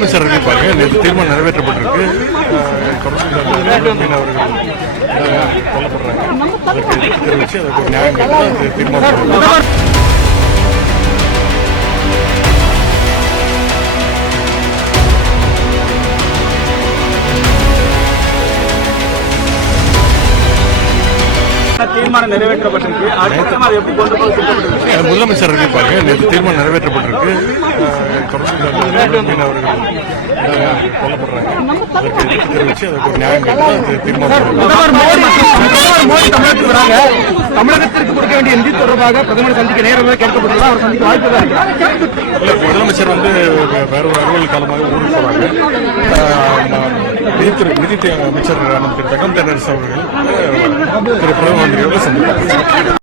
முதலமைச்சர் அறிவிப்பாங்க நேற்று தீர்மானம் நிறைவேற்றப்பட்டிருக்கு. மீனவர்கள் அஹ், கொல்லப்படுறாங்க. அதற்கு தெரிவித்து அதற்கு நியாயம் தீர்மானம் தீர்மானம் நிறைவேற்றப்பட்டிருக்கு. அடுத்த அது எப்படி கொண்டு போய் திட்டப்பட்டிருக்கு அஹ், முதலமைச்சர் அறிவிப்பாங்க நேற்று தீர்மானம் நிறைவேற்றப்பட்டிருக்கு. தொடர்ந்து அஹ், கொல்லப்படுறாங்க. அதற்கு எதிர்ப்பு அதற்கு ஒரு நியாயம் கேட்டு தீர்மானம் மோடி தமிழகத்துக்கு வராங்க. தமிழகத்திற்கு கொடுக்க வேண்டிய நிதி தொடர்பாக பிரதமர் சந்திக்க நேரம் கேட்கப்பட்டுள்ளது. அவர் சந்திக்க வாய்ப்பு தான் முதலமைச்சர் வந்து வேற ஒரு அலுவல் காலமாக ஊருக்கு போறாங்க. நிதித்துறை நிதி அமைச்சர் திரு தங்கம் தென்னரசு அவர்கள் திரு பிரதம மந்திரியோட சந்திப்பாங்க